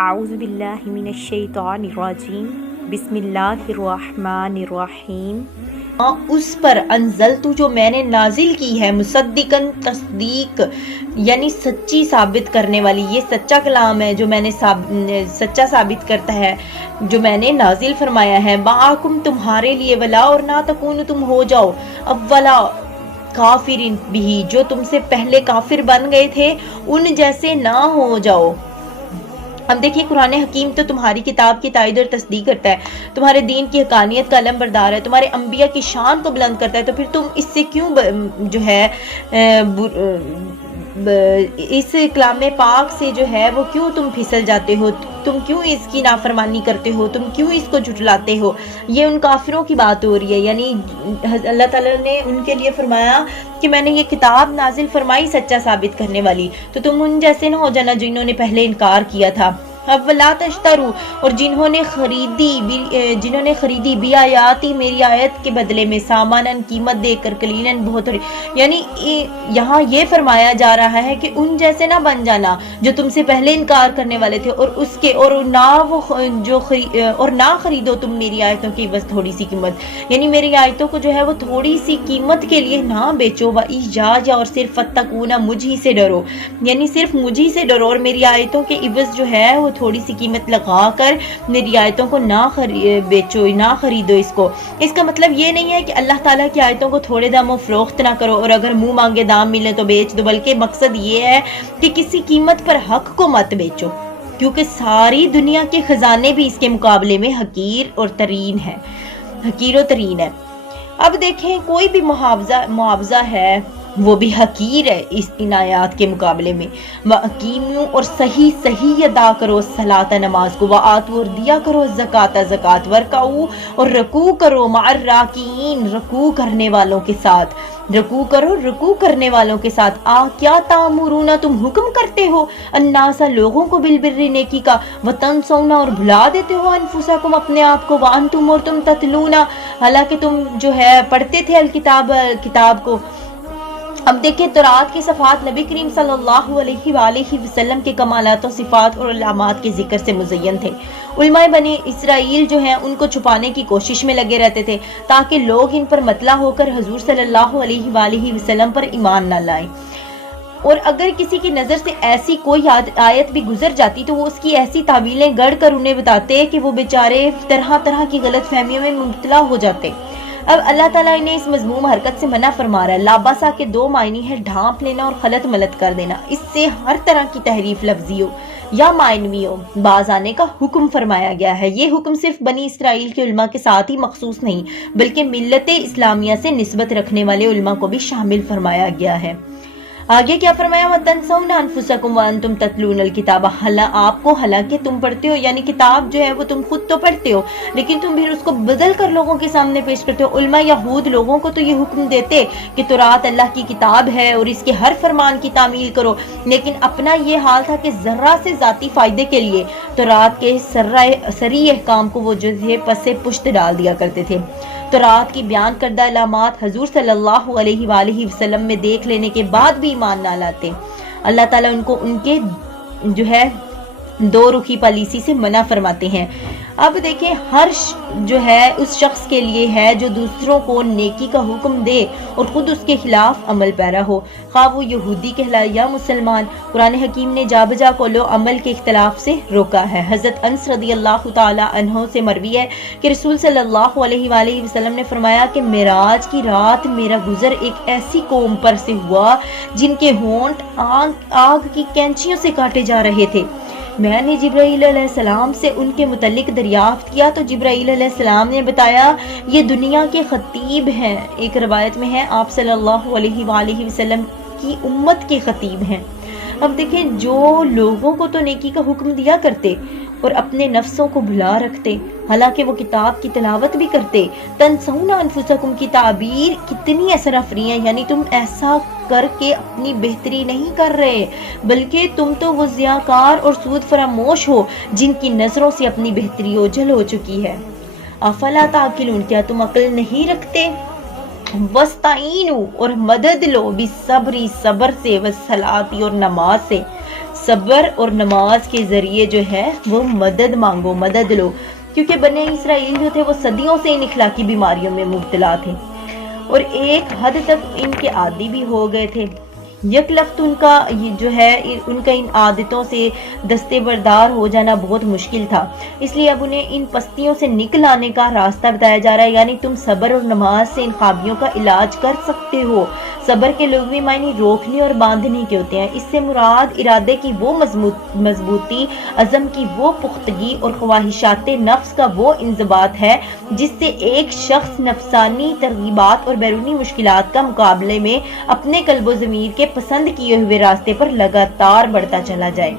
اعوذ باللہ من الشیطان الرجیم بسم اللہ الرحمن الرحیم۔ اس پر انزلت جو میں نے نازل کی ہے، مصدقاً تصدیق یعنی سچی ثابت کرنے والی، یہ سچا کلام ہے جو میں نے سچا ثابت کرتا ہے، جو میں نے نازل فرمایا ہے۔ معاکم تمہارے لیے، ولا اور نہ تکون تم ہو جاؤ، اولا کافرین بھی جو تم سے پہلے کافر بن گئے تھے ان جیسے نہ ہو جاؤ۔ اب دیکھیں قرآن حکیم تو تمہاری کتاب کی تائید اور تصدیق کرتا ہے، تمہارے دین کی حقانیت کا علم بردار ہے، تمہارے انبیاء کی شان کو بلند کرتا ہے، تو پھر تم اس سے کیوں جو ہے اس کلام پاک سے جو ہے وہ کیوں تم پھسل جاتے ہو، تم کیوں اس کی نافرمانی کرتے ہو، تم کیوں اس کو جھٹلاتے ہو؟ یہ ان کافروں کی بات ہو رہی ہے، یعنی اللہ تعالیٰ نے ان کے لیے فرمایا کہ میں نے یہ کتاب نازل فرمائی سچا ثابت کرنے والی، تو تم ان جیسے نہ ہو جانا جنہوں نے پہلے انکار کیا تھا۔ اب لا تشترو، اور جنہوں نے خریدی بھی آیاتی میری آیت کے بدلے میں سامانن قیمت دے کر، قلیلاً بہت تھوڑی، یعنی یہاں یہ فرمایا جا رہا ہے کہ ان جیسے نہ بن جانا جو تم سے پہلے انکار کرنے والے تھے، اور اس کے اور نہ خریدو تم میری آیتوں کی بس تھوڑی سی قیمت، یعنی میری آیتوں کو جو ہے وہ تھوڑی سی قیمت کے لیے نہ بیچو، وَإِجَاجَ اور صرف فتقون مجھ ہی سے ڈرو، یعنی صرف مجھ ہی سے ڈرو، اور میری آیتوں کے عوض جو ہے وہ تھوڑی سی قیمت لگا کر میری آیتوں کو نہ بیچو، نہ خریدو اس کو۔ اس کا مطلب یہ نہیں ہے کہ اللہ تعالیٰ کی آیتوں کو تھوڑے داموں فروخت نہ کرو، اور اگر منہ مانگے دام ملے تو بیچ دو، بلکہ مقصد یہ ہے کہ کسی قیمت پر حق کو مت بیچو، کیونکہ ساری دنیا کے خزانے بھی اس کے مقابلے میں حقیر و ترین ہے۔ اب دیکھیں کوئی بھی معاوضہ ہے وہ بھی حقیر ہے ان آیات کے مقابلے میں۔ وَأَقِیمُوا اور صحیح ادا کرو صلاۃ نماز کو، وَآتُوا اور دیا کرو زکوٰۃ، وَارْکعُوا اور رکوع کرو، مع الراکعین رکوع کرنے والوں کے ساتھ، رکوع کے ساتھ۔ کیا تامرون تم حکم کرتے ہو الناس لوگوں کو بالبر نیکی کا، وتنسون اور بھلا دیتے ہو انفسکم اپنے آپ کو، وانتم اور تم تتلون حالانکہ تم جو ہے پڑھتے تھے کتاب کو۔ اب دیکھیں تورات کی صفحات نبی کریم صلی اللہ علیہ وآلہ وسلم کے کمالات و صفات اور علامات کے ذکر سے مزین تھے۔ علماء بنی اسرائیل جو ہیں ان کو چھپانے کی کوشش میں لگے رہتے تھے تاکہ لوگ ان پر مطلع ہو کر حضور صلی اللہ علیہ وآلہ وسلم پر ایمان نہ لائیں، اور اگر کسی کی نظر سے ایسی کوئی آیت بھی گزر جاتی تو وہ اس کی ایسی تعویلیں گڑھ کر انہیں بتاتے کہ وہ بیچارے طرح کی غلط فہمیوں میں مبتلا ہو جاتے۔ اب اللہ تعالیٰ نے اس مذموم حرکت سے منع فرما رہا ہے۔ لاباسا کے دو معنی ہے ڈھانپ لینا اور خلط ملط کر دینا، اس سے ہر طرح کی تحریف لفظی ہو یا معنوی ہو باز آنے کا حکم فرمایا گیا ہے۔ یہ حکم صرف بنی اسرائیل کے علماء کے ساتھ ہی مخصوص نہیں بلکہ ملت اسلامیہ سے نسبت رکھنے والے علماء کو بھی شامل فرمایا گیا ہے۔ آگے کیا فرمایا؟ وَتَنْسَوْنَ أَنفُسَكُمْ وَأَنْتُمْ تَتْلُونَ الْكِتَابَ، آپ کو حالانکہ تم پڑھتے ہو، یعنی کتاب جو ہے وہ تم خود تو پڑھتے ہو لیکن تم پھر اس کو بدل کر لوگوں کے سامنے پیش کرتے ہو۔ علماء یہود لوگوں کو تو یہ حکم دیتے کہ تورات اللہ کی کتاب ہے اور اس کے ہر فرمان کی تعمیل کرو، لیکن اپنا یہ حال تھا کہ ذرہ سے ذاتی فائدے کے لیے تورات کے سری احکام کو وہ جو ہے پس پشت ڈال دیا کرتے تھے۔ تورات کی بیان کردہ علامات حضور صلی اللہ علیہ وآلہ وسلم میں دیکھ لینے کے بعد بھی ایمان نہ لاتے۔ اللہ تعالیٰ ان کو ان کے جو ہے دو رخی پالیسی سے منع فرماتے ہیں۔ اب دیکھیں ہر جو ہے اس شخص کے لیے ہے جو دوسروں کو نیکی کا حکم دے اور خود اس کے خلاف عمل پیرا ہو، خواہ وہ یہودی کہلائے یا مسلمان۔ قرآن حکیم نے جا بجا قول و عمل کے اختلاف سے روکا ہے۔ حضرت انس رضی اللہ تعالی عنہ سے مروی ہے کہ رسول صلی اللہ علیہ وآلہ وسلم نے فرمایا کہ معراج کی رات میرا گزر ایک ایسی قوم پر سے ہوا جن کے ہونٹ آگ کی کینچیوں سے کاٹے جا رہے تھے۔ میں نے جبرائیل علیہ السلام سے ان کے متعلق دریافت کیا تو جبرائیل علیہ السلام نے بتایا یہ دنیا کے خطیب ہیں۔ ایک روایت میں ہے آپ صلی اللہ علیہ وآلہ وسلم کی امت کے خطیب ہیں۔ اب دیکھیں جو لوگوں کو تو نیکی کا حکم دیا کرتے اور اپنے نفسوں کو بھلا رکھتے حالانکہ وہ کتاب کی تلاوت بھی کرتے۔ تنسون انفسکم کی تعبیر کتنی اثر افری ہے، یعنی تم ایسا کر کے اپنی بہتری نہیں کر رہے بلکہ تم تو وہ ضیاءکار اور سود فراموش ہو جن کی نظروں سے اپنی بہتری اوجھل ہو چکی ہے۔ افلا تعقلون، کیا تم عقل نہیں رکھتے؟ وَاسْتَعِینُوا اور مدد لو بالصبر، صبر سے، والصلاۃ اور نماز سے، صبر اور نماز کے ذریعے جو ہے وہ مدد مانگو، مدد لو، کیونکہ بنی اسرائیل جو تھے وہ صدیوں سے ان اخلاقی بیماریوں میں مبتلا تھے اور ایک حد تک ان کے عادی بھی ہو گئے تھے۔ یک لخت ان کا جو ہے ان کا ان عادتوں سے دستے بردار ہو جانا بہت مشکل تھا، اس لیے اب انہیں ان پستیوں سے نکل آنے کا راستہ بتایا جا رہا ہے، یعنی تم صبر اور نماز سے ان خابیوں کا علاج کر سکتے ہو۔ صبر کے لغوی معنی روکنے اور باندھنے کے ہوتے ہیں، اس سے مراد ارادے کی وہ مضبوطی، عزم کی وہ پختگی اور خواہشات نفس کا وہ انضباط ہے جس سے ایک شخص نفسانی ترغیبات اور بیرونی مشکلات کا مقابلے میں اپنے قلب و ضمیر کے پسند کیے ہوئے راستے پر لگاتار بڑھتا چلا جائے۔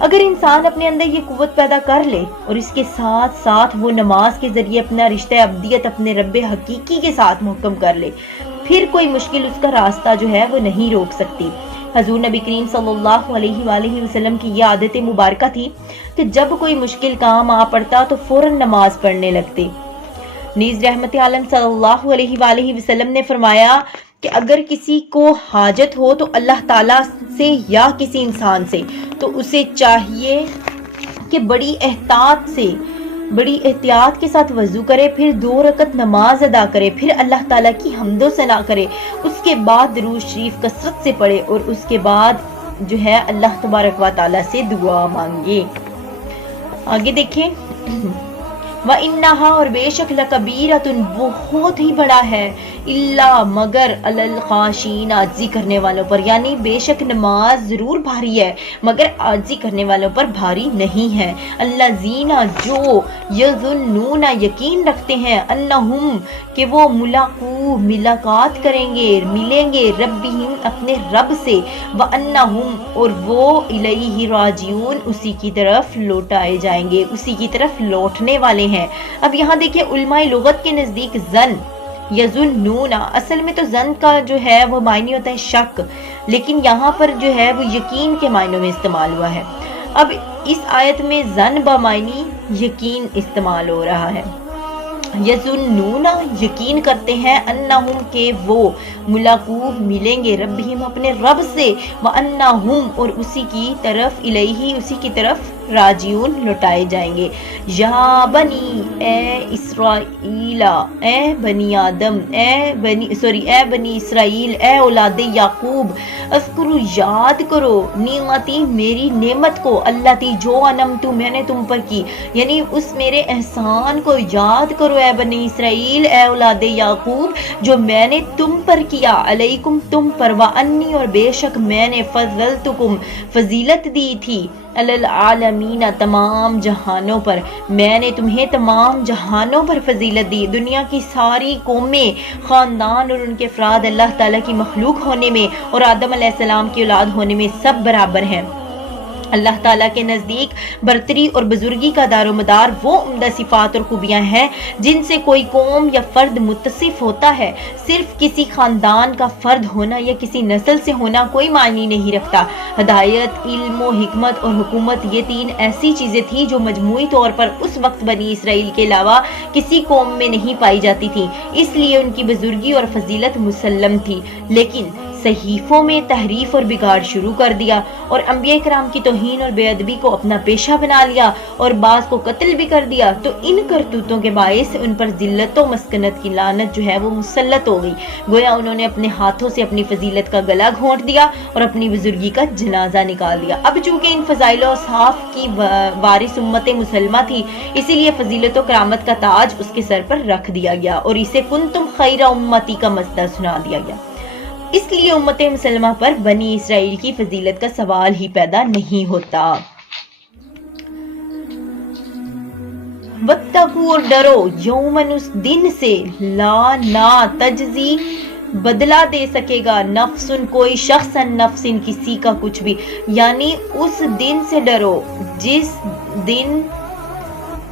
اگر انسان اپنے اندر یہ قوت پیدا کر لے اور اس کے ساتھ ساتھ وہ نماز کے ذریعے اپنا رشتہ ابدیت اپنے رب حقیقی کے ساتھ محکم کر لے، پھر کوئی مشکل اس کا راستہ جو ہے وہ نہیں روک سکتی۔ حضور نبی کریم صلی اللہ علیہ وآلہ وسلم کی یہ عادت مبارکہ تھی کہ جب کوئی مشکل کام آ پڑتا تو فوراً نماز پڑھنے لگتے۔ نیز رحمت عالم صلی اللہ علیہ وآلہ وسلم نے فرمایا کہ اگر کسی کو حاجت ہو تو اللہ تعالیٰ سے یا کسی انسان سے، تو اسے چاہیے کہ بڑی احتیاط کے ساتھ وضو کرے، پھر 2 رکعت نماز ادا کرے، پھر اللہ تعالیٰ کی حمد و ثنا کرے، اس کے بعد درود شریف کثرت سے پڑھے اور اس کے بعد جو ہے اللہ تبارک و تعالیٰ سے دعا مانگے۔ آگے دیکھیں، وَإِنَّهَا، اور بے شک لَكَبِيرَةٌ، بہت ہی بڑا ہے، اللہ مگر عَلَى الْخَاشِعِينَ، عاجزی کرنے والوں پر، یعنی بے شک نماز ضرور بھاری ہے مگر عاجزی کرنے والوں پر بھاری نہیں ہے۔ الَّذِينَ، جو يَظُنُّونَ، یقین رکھتے ہیں، أَنَّهُمْ، کہ وہ ملاقات کریں گے، ملیں گے، ربہم، اپنے رب سے، وَأَنَّهُمْ، اور وہ إِلَيْهِ راجعون، اسی کی طرف لوٹائے جائیں گے، اسی کی طرف لوٹنے والے ہیں۔ اب یہاں دیکھیں علماء لغت کے نزدیک زن یظنون، اصل میں تو زن کا جو ہے وہ معنی ہوتا ہے شک، لیکن یہاں پر جو ہے وہ یقین کے معنوں میں استعمال ہوا ہے۔ اب اس آیت میں زن بمعنی یقین استعمال ہو رہا ہے۔ یظنون، یقین کرتے ہیں، انہم، کہ وہ ملاقو، ملیں گے، ربہم، اپنے رب سے، وانہم، اور اسی کی طرف، الیہ، اسی کی طرف، راجعون، لوٹائے جائیں گے۔ یا بنی، اے اسرائیل، اے بنی آدم، اے بنی اسرائیل، اے اولاد یعقوب، اذکروا، یاد کرو، نعمتی، میری نعمت کو، اللہ تی، جو انعمت، میں نے تم پر کی، یعنی اس میرے احسان کو یاد کرو اے بنی اسرائیل، اے اولاد یعقوب، جو میں نے تم پر کیا، علیکم، تم پر، وانی، اور بے شک میں نے، فضلتکم، فضیلت دی تھی، علی العالمین، تمام جہانوں پر، میں نے تمہیں تمام جہانوں پر فضیلت دی۔ دنیا کی ساری قومیں، خاندان اور ان کے افراد اللہ تعالیٰ کی مخلوق ہونے میں اور آدم علیہ السلام کی اولاد ہونے میں سب برابر ہیں۔ اللہ تعالیٰ کے نزدیک برتری اور بزرگی کا دار و مدار وہ عمدہ صفات اور خوبیاں ہیں جن سے کوئی قوم یا فرد متصف ہوتا ہے۔ صرف کسی خاندان کا فرد ہونا یا کسی نسل سے ہونا کوئی معنی نہیں رکھتا۔ ہدایت، علم و حکمت اور حکومت، یہ 3 ایسی چیزیں تھیں جو مجموعی طور پر اس وقت بنی اسرائیل کے علاوہ کسی قوم میں نہیں پائی جاتی تھیں، اس لیے ان کی بزرگی اور فضیلت مسلم تھی۔ لیکن صحیفوں میں تحریف اور بگاڑ شروع کر دیا اور انبیاء کرام کی توہین اور بے ادبی کو اپنا پیشہ بنا لیا اور بعض کو قتل بھی کر دیا، تو ان کرتوتوں کے باعث ان پر ذلت و مسکنت کی لعنت جو ہے وہ مسلط ہو گئی۔ گویا انہوں نے اپنے ہاتھوں سے اپنی فضیلت کا گلا گھونٹ دیا اور اپنی بزرگی کا جنازہ نکال دیا۔ اب چونکہ ان فضائل و اوصاف کی وارث امت مسلمہ تھی، اسی لیے فضیلت و کرامت کا تاج اس کے سر پر رکھ دیا گیا اور اسے کنتم خیر امتی کا مصدر سنا دیا گیا۔ اس لیے امت مسلمہ پر بنی اسرائیل کی فضیلت کا سوال ہی پیدا نہیں ہوتا۔ وَاتَّقُوا، اور ڈرو، یومن، اس دن سے، لا، نہ، تجزی، بدلہ دے سکے گا، نفسن، کوئی شخص، نفسن، کسی کا کچھ بھی، یعنی اس دن سے ڈرو جس دن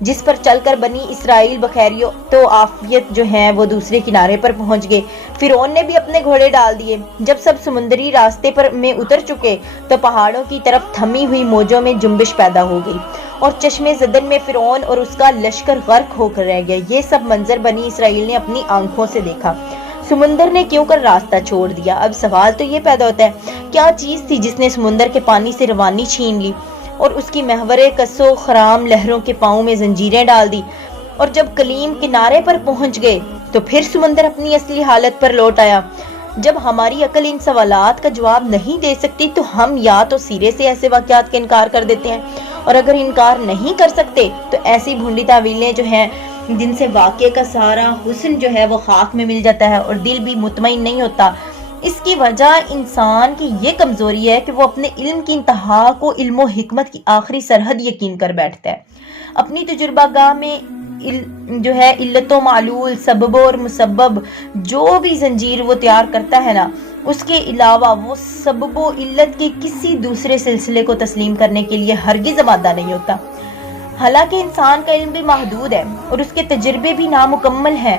جس پر چل کر بنی اسرائیل بخیریو تو عافیت جو ہیں وہ دوسرے کنارے پر پہنچ گئے۔ فرعون نے بھی اپنے گھوڑے ڈال دیے۔ جب سب سمندری راستے پر میں اتر چکے تو پہاڑوں کی طرف تھمی ہوئی موجوں میں جنبش پیدا ہو گئی اور چشمے زدن میں فرعون اور اس کا لشکر غرق ہو کر رہ گیا۔ یہ سب منظر بنی اسرائیل نے اپنی آنکھوں سے دیکھا۔ سمندر نے کیوں کر راستہ چھوڑ دیا؟ اب سوال تو یہ پیدا ہوتا ہے، کیا چیز تھی جس نے سمندر کے پانی سے روانی چھین لی اور اس کی محور کس و خرام لہروں کے پاؤں میں زنجیریں ڈال دی؟ اور جب کلیم کنارے پر پہنچ گئے تو پھر سمندر اپنی اصلی حالت پر لوٹ آیا۔ جب ہماری عقل ان سوالات کا جواب نہیں دے سکتی تو ہم یا تو سرے سے ایسے واقعات کا انکار کر دیتے ہیں، اور اگر انکار نہیں کر سکتے تو ایسی بھونڈی تعویلیں جو ہیں جن سے واقعے کا سارا حسن جو ہے وہ خاک میں مل جاتا ہے اور دل بھی مطمئن نہیں ہوتا۔ اس کی وجہ انسان کی یہ کمزوری ہے کہ وہ اپنے علم کی انتہا کو علم و حکمت کی آخری سرحد یقین کر بیٹھتا ہے۔ اپنی تجربہ گاہ میں جو ہے علت و معلول، سبب اور مسبب جو بھی زنجیر وہ تیار کرتا ہے نا، اس کے علاوہ وہ سبب و علت کے کسی دوسرے سلسلے کو تسلیم کرنے کے لیے ہرگز آمادہ نہیں ہوتا۔ حالانکہ انسان کا علم بھی محدود ہے اور اس کے تجربے بھی نامکمل ہیں۔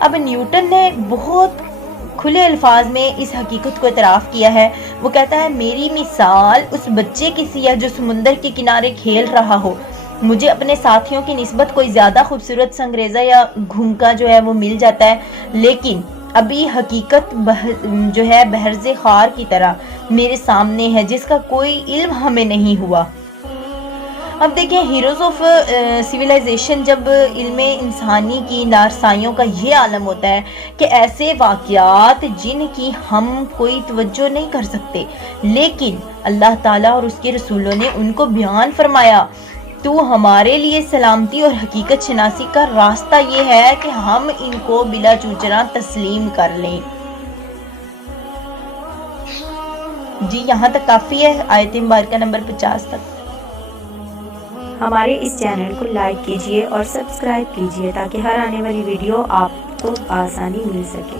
اب نیوٹن نے بہت کھلے الفاظ میں اس حقیقت کو اعتراف کیا ہے۔ وہ کہتا ہے، میری مثال اس بچے کی سی ہے جو سمندر کے کنارے کھیل رہا ہو۔ مجھے اپنے ساتھیوں کی نسبت کوئی زیادہ خوبصورت سنگریزہ یا گھونکا جو ہے وہ مل جاتا ہے، لیکن ابھی حقیقت جو ہے بحرز خار کی طرح میرے سامنے ہے جس کا کوئی علم ہمیں نہیں ہوا۔ اب دیکھیں، ہیروز آف سویلائزیشن جب علم انسانی کی نارسائیوں کا یہ عالم ہوتا ہے کہ ایسے واقعات جن کی ہم کوئی توجہ نہیں کر سکتے لیکن اللہ تعالیٰ اور اس کے رسولوں نے ان کو بیان فرمایا، تو ہمارے لیے سلامتی اور حقیقت شناسی کا راستہ یہ ہے کہ ہم ان کو بلا چوچرا تسلیم کر لیں۔ جی یہاں تک کافی ہے، آیت مبارکہ نمبر 50 تک۔ ہمارے اس چینل کو لائک کیجیے اور سبسکرائب کیجیے تاکہ ہر آنے والی ویڈیو آپ کو آسانی مل سکے۔